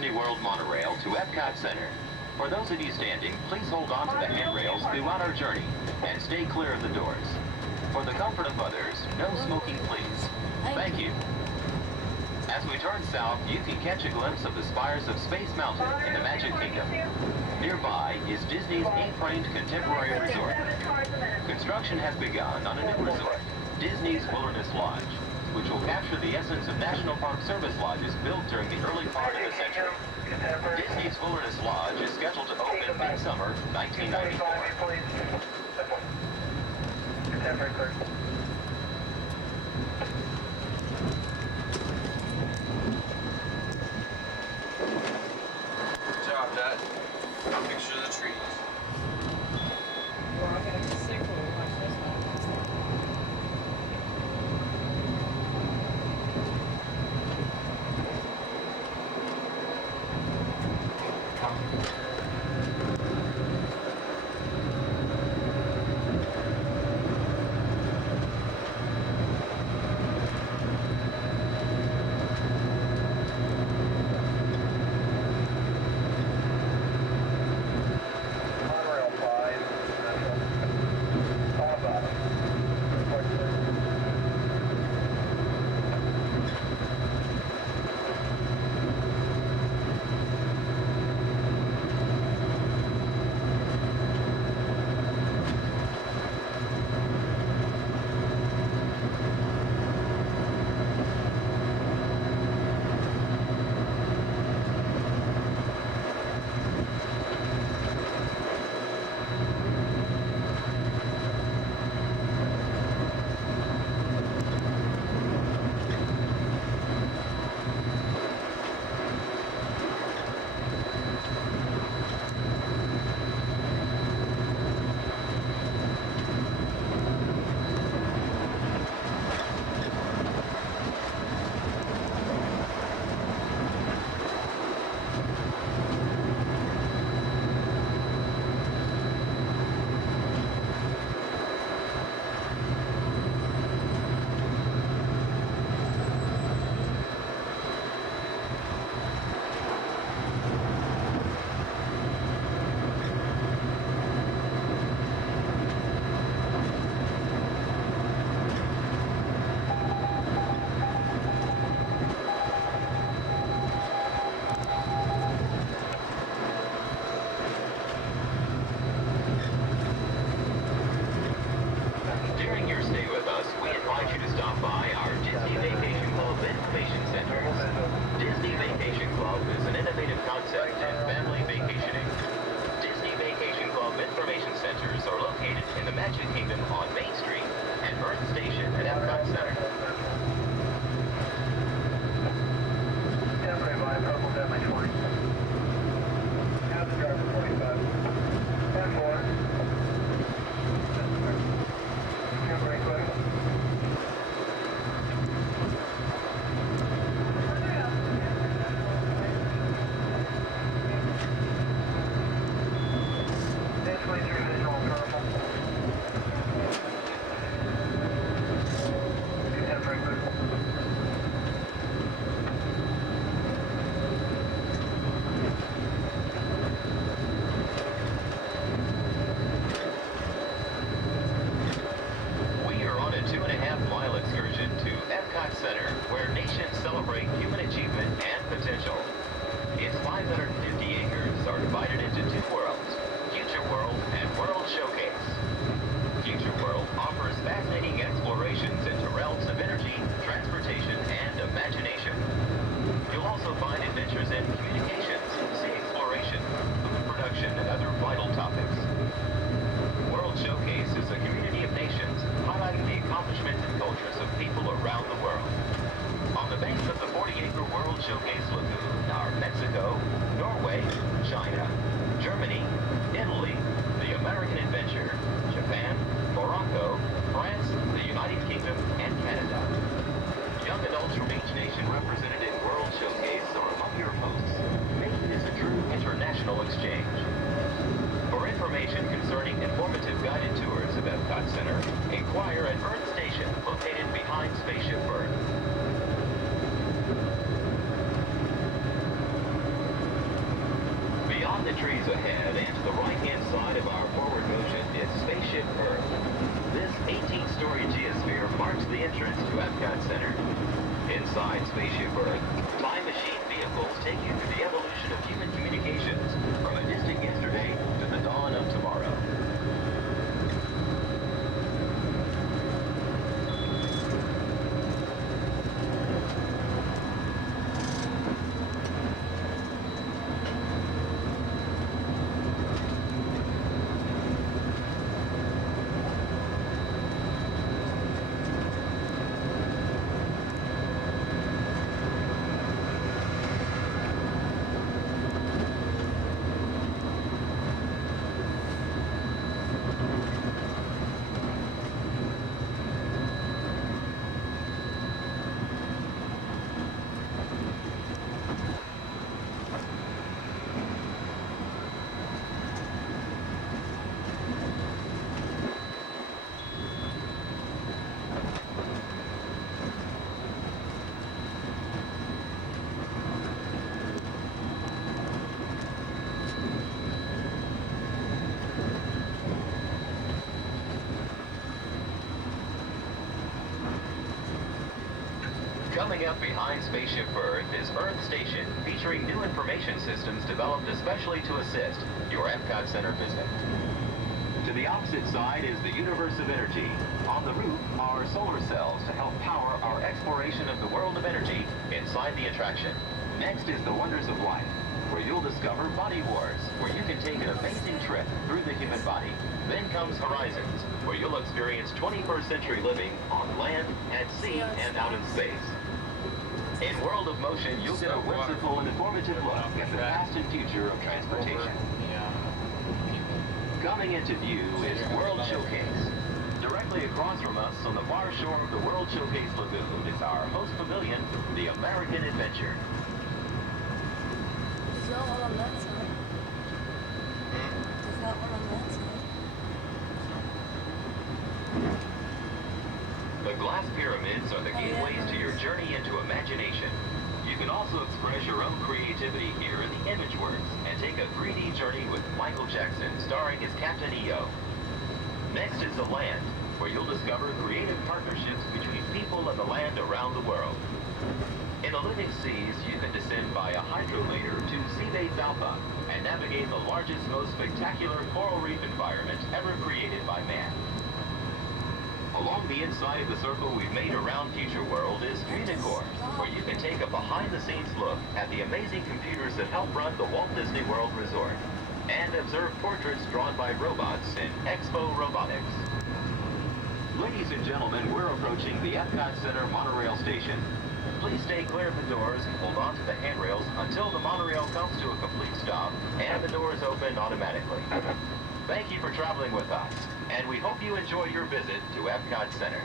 Disney World monorail to Epcot Center. For those of you standing, please hold on to the handrails throughout our journey and stay clear of the doors. For the comfort of others, no smoking please. Thank you. As we turn south, you can catch a glimpse of the spires of Space Mountain in the Magic Kingdom. Nearby is Disney's A-framed contemporary resort. Construction has begun on a new resort, Disney's Wilderness Lodge, which will capture the essence of National Park Service lodges built during the early part of the century. Disney's Wilderness Lodge is scheduled to open mid-summer 1994. Good job, Dad. Picture of the trees. Well, I'm gonna get sick when we watch this one. inside Spaceship Earth, time machine vehicles take you through the evolution of human communications from a distant yesterday to the dawn of tomorrow. Coming up behind Spaceship Earth is Earth Station, featuring new information systems developed especially to assist your Epcot Center visit. To the opposite side is the Universe of Energy. On the roof are solar cells to help power our exploration of the world of energy inside the attraction. Next is the Wonders of Life, where you'll discover Body Wars, where you can take an amazing trip through the human body. Then comes Horizons, where you'll experience 21st century living on land, at sea, and out in space. In World of Motion, you'll get a whimsical and informative look at the past and future of transportation. Coming into view is World Showcase. Directly across from us on the far shore of the World Showcase Lagoon is our host pavilion, the American Adventure. There's not one on that side. There's not one on that side. The glass pyramids are the gateways to your journey into imagination. You can also express your own creativity here in the Imageworks and take a 3D journey with Michael Jackson starring as Captain EO. Next is the land, where you'll discover creative partnerships between people of the land around the world. In the living seas, you can descend by a hydrolator to Seabase Alpha and navigate the largest, most spectacular coral reef environment ever created by man. Along the inside of the circle we've made around Future World is Dreamcore, where you can take a behind-the-scenes look at the amazing computers that help run the Walt Disney World Resort, and observe portraits drawn by robots in Expo Robotics. Ladies and gentlemen, we're approaching the Epcot Center monorail station. Please stay clear of the doors and hold on to the handrails until the monorail comes to a complete stop and the doors open automatically. Thank you for traveling with us, and we hope you enjoy your visit to Epcot Center.